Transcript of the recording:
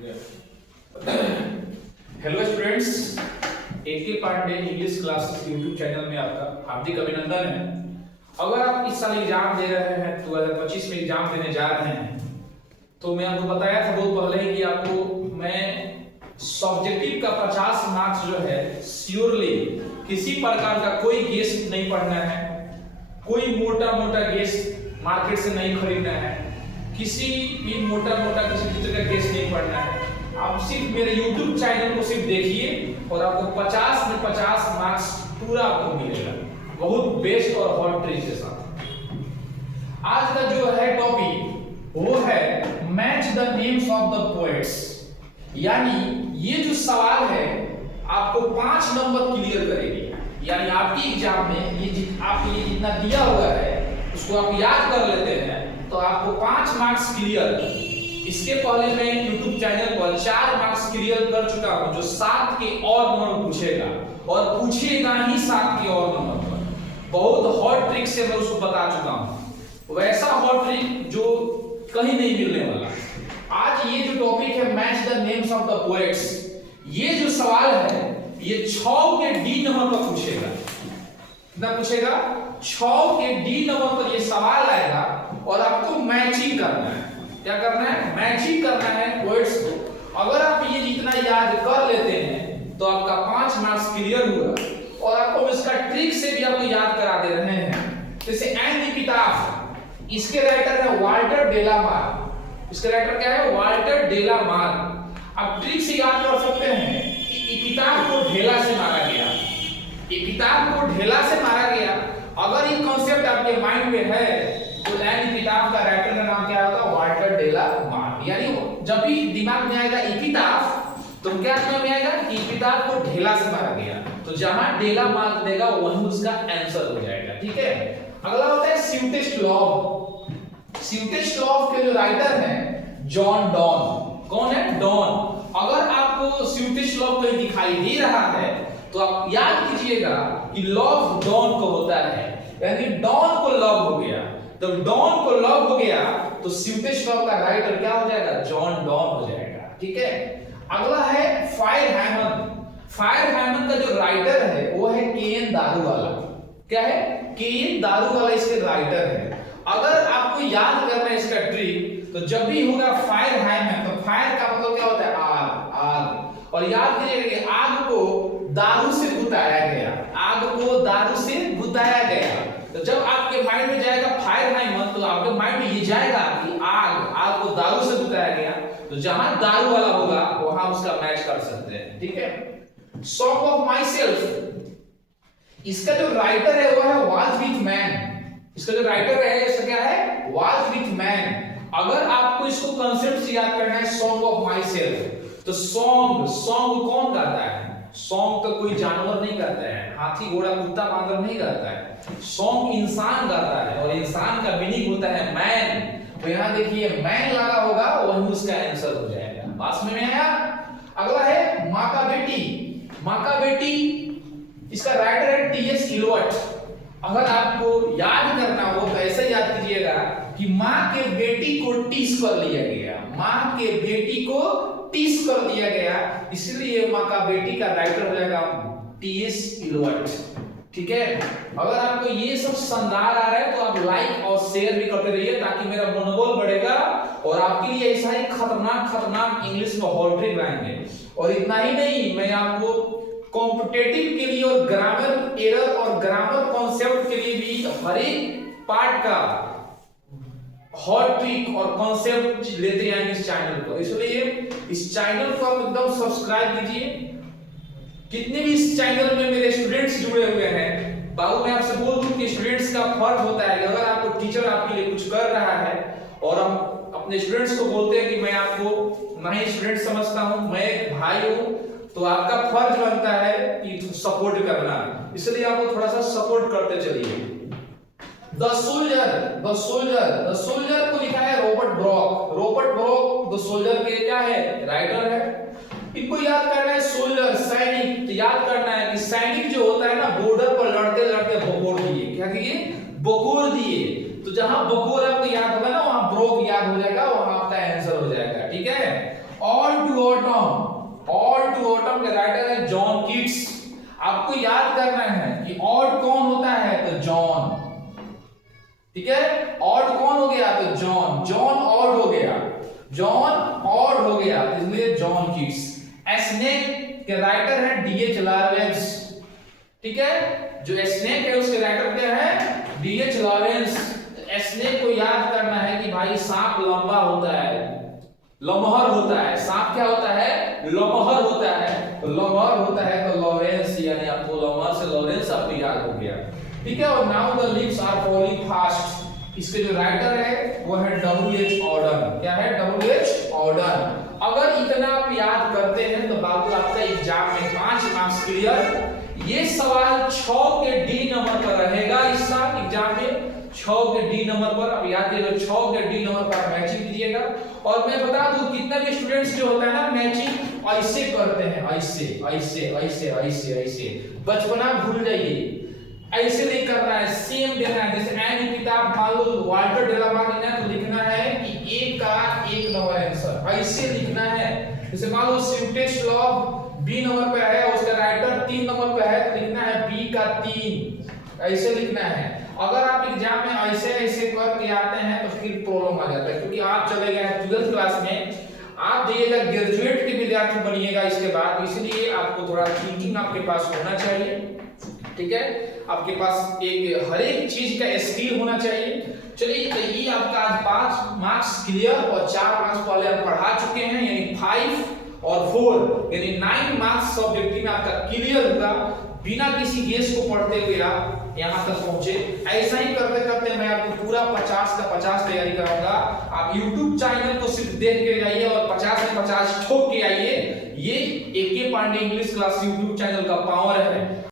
Hello students, एक के part English classes YouTube channel में आपका हार्दिक अभिनंदन है। अगर आप इस साल एग्जाम दे रहे हैं 2025 में एग्जाम देने जा रहे हैं, तो मैं आपको बताया था बहुत पहले ही कि आपको मैं सब्जेक्टिव का 50 मार्क्स जो है श्योरली किसी प्रकार का कोई गेस नहीं पढ़ना है, कोई मोटा मोटा गेस मार्केट से नहीं खरीदना है, किसी भी मोटा मोटा किसी दूसरे का गेस नहीं पढ़ना है। आप सिर्फ मेरे YouTube चैनल को सिर्फ देखिए और आपको 50 में 50 मार्क्स पूरा आपको मिलेगा, बहुत बेस्ट और हॉट ट्रिक के साथ। आज का जो है टॉपिक वो है match the names of the poets, यानी ये जो सवाल है आपको 5 नंबर क्लियर करेगी। यानी आपकी एग्जाम में ये आपको ये जितना दिया हुआ है उसको आप याद कर लेते हैं तो आपको 5 मार्क्स क्लियर। इसके पहले मैं YouTube चैनल पर 4 मार्क्स क्लियर कर चुका हूं जो 7 के और नंबर पूछेगा और पूछेगा ही 7 के और नंबर पर। बहुत हॉट ट्रिक से मैं उसको बता चुका हूं, वैसा हॉट ट्रिक जो कहीं नहीं मिलने वाला। आज ये जो टॉपिक है match the names of the poets, ये जो सवाल है ये 6 के डी नंबर पर पूछेगा। कितना पूछेगा? 6 के डी नंबर पर ये सवाल आएगा और आपको मैचिंग करना है। क्या करना है? मैचिंग करना है वर्ड्स को। अगर आप ये जितना याद कर लेते हैं तो आपका 5 मार्क्स क्लियर हुआ और आपको इसका ट्रिक से भी आपको याद करा दे रहे हैं। जैसे एन एपिटाफ, इसके राइटर है वाल्टर डेलामार। इसके राइटर क्या है? Walter Delamar. आप ट्रिक से याद कर सकते हैं कि एपिटाफ को ढेला से मारा गया। एपिटाफ को ढेला से मारा गया। अगर ये कॉन्सेप्ट आपके माइंड में है तो एन एपिटाफ का राइटर का नाम क्या होगा? Walter Delamar. यानी जब भी दिमाग में आएगा एपिटाफ तो क्या समझ में आएगा कि एपिटाफ को ढेला से मारा गया, तो जहां डेला मार्क देगा वहीं उसका आंसर हो जाएगा। ठीक है। अगला होता है स्यूटेस्ट लॉव। स्यूटेस्ट लॉव के जो राइटर हैं जॉन डॉन। कौन है? डॉन। अगर आपको स्यूटेस्ट लॉव कहीं दिखाई दे रहा है तो आप याद कीजिएगा कि लव डॉन को होता है, यानी डॉन को लव हो गया। तो डॉन को लव हो गया तो स्यूटेस्ट लॉव का राइटर क्या हो जाएगा? जॉन डॉन हो जाएगा। ठीक है। अगला है फायर हैमन। फायर हैमन का जो राइटर है वो है केएन दारूवाला। क्या है? केएन दारूवाला इसके राइटर है। अगर आपको याद करना है इसका ट्रिक तो जब भी होगा फायर हैमन तो फायर का मतलब क्या होता है? आग। आग। और याद कीजिएगा कि आग को दारू से बुताया गया। आग को दारू से बुताया गया। तो जब आपके माइंड में जाएगा फायर हैमन तो आपके माइंड में ये जाएगा कि आग को दारू से बुताया गया, तो जहां दारू वाला होगा वहां उसका मैच कर सकते हैं। ठीक है। सॉन्ग ऑफ माई सेल्फ, इसका जो राइटर है वो है वाल्विथ मैन। इसका जो राइटर है इसका क्या है? वाल्विथ मैन। अगर आपको इसको कांसेप्ट से याद करना है सॉन्ग ऑफ माई सेल्फ तो सॉन्ग कौन गाता है? सॉन्ग तो कोई जानवर नहीं गाता है, हाथी घोड़ा कुत्ता बांदर नहीं गाता है। सॉन्ग इंसान गाता है और इंसान का मीनिंग होता है मैन। तो यहां देखिए मैन लगा होगा वही उसका आंसर हो जाएगा। बात में आया? अगला है माँ का बेटी। माँ का बेटी, इसका राइटर है टीएस इलियट। अगर आपको याद करना हो तो ऐसे याद कीजिएगा कि माँ के बेटी को टीस कर लिया गया। माँ के बेटी को टीस कर दिया गया, इसलिए माँ का बेटी का राइटर हो जाएगा टीएस इलियट। ठीक है। अगर आपको ये सब संदार आ रहा है तो आप लाइक और शेयर भी करते रहिए ताकि मेरा मनोबल बढ़ेगा और आपके लिए ऐसा ही खतरनाक इंग्लिश में हॉट ट्रिक लाएंगे। और इतना ही नहीं, मैं आपको कॉम्पिटिटिव के लिए और ग्रामर एरर और ग्रामर कॉन्सेप्ट के लिए भी हर एक पार्ट का हॉट ट्रिक और कॉन्सेप्ट लेते आएंगे इस चैनल पर। इसलिए इस चैनल को आप एकदम सब्सक्राइब कीजिए। कितने भी इस चैनल में मेरे स्टूडेंट्स जुड़े हुए हैं, बाबू मैं आपसे बोल दूं कि स्टूडेंट्स का फर्ज होता है कि अगर आपको टीचर आपके लिए कुछ कर रहा है और हम अपने स्टूडेंट्स को बोलते हैं कि मैं आपको नहीं स्टूडेंट समझता हूं, मैं एक भाई हूं, तो आपका फर्ज बनता है कि सपोर्ट करना। इसलिए आपको थोड़ा सा सपोर्ट करते चलिए। द सोल्जर को लिखा है Robert Brock. Robert Brock the soldier के क्या है? राइटर है। इनको याद करना है सोल्जर सैनिक, तो याद करना है कि सैनिक जो होता है ना बॉर्डर पर लड़ते लड़ते बकोर दिए। क्या किए? बकोर दिए। तो जहां बकोर आपको याद होगा ना वहां ब्रोक याद हो जाएगा, वहां आपका आंसर हो जाएगा। ठीक है, ऑल टू ऑटम का राइटर है जॉन कीट्स। आपको याद करना है कि ऑड कौन होता है, तो जॉन। ठीक है, ऑड कौन हो गया, तो जॉन। जॉन ऑड हो गया, जॉन ऑड हो गया, इसलिए जॉन कीट्स। स्नेक के राइटर है डीएच लॉरेंस। ठीक है, जो स्नेक है उसके राइटर क्या है, डीएच लॉरेंस। स्नेक को याद करना है कि भाई सांप लंबा होता है, लमहर होता है। सांप क्या होता है, लमहर होता है। तो लमहर होता है तो लॉरेंस, यानी आपको लमहर से लॉरेंस आपको याद हो गया। ठीक है, और now the leaves are falling fast, इसके जो राइटर है वो है डब्ल्यूएच ऑर्डन। क्या है, डब्ल्यूएच ऑर्डन। अगर इतना आप याद करते हैं तो बाबू आपका एग्जाम में 5 मार्क्स क्लियर। ये सवाल 6 के डी नंबर पर रहेगा इस साल एग्जाम में, 6 के डी नंबर पर। अब याद कीजिए 6 के डी नंबर पर मैचिंग कीजिएगा। और मैं बता दूं कितने भी स्टूडेंट्स जो होता है ना मैचिंग ऐसे करते हैं, ऐसे ऐसे ऐसे ऐसे ऐसे, बचपना भूल जाइए। ऐसे नहीं करना है, सेम देना है। जैसे एन किताब मान लो वाल्टर डेलामार लिखना है तो लिखना है कि ए का 1 नंबर आंसर, ऐसे लिखना है। जैसे मान लो सिंटेक्स लॉ बी नंबर पे है, उसका राइटर 3 नंबर पे है तो लिखना है बी का 3, ऐसे लिखना है। अगर आप एग्जाम में ऐसे ऐसे करके आते हैं तो फिर प्रॉब्लम आ जाता है, क्योंकि आप चले गए हैं 12th क्लास में, आप जाइएगा ग्रेजुएट के विद्यार्थी बनिएगा इसके बाद, इसलिए आपको थोड़ा थिंकिंग आपके पास होना चाहिए। ठीक है, आपके पास एक हर एक चीज का स्किल होना चाहिए। चलिए, तो ये आपका आज 5 मार्क्स क्लियर और 4 मार्क्स पहले हम पढ़ा चुके हैं, यानी 5 और 4 यानी 9 मार्क्स सब्जेक्ट में आपका क्लियर हुआ बिना किसी गेस को पढ़ते हुए आप यहां तक पहुंचे। ऐसा ही करते करते मैं आपको पूरा 50 का 50 तैयारी कराऊंगा। आप YouTube चैनल को सिर्फ देख के जाइए और 50 में 50 ठोक के आइए। ये AK Pandey English class YouTube channel का पावर है।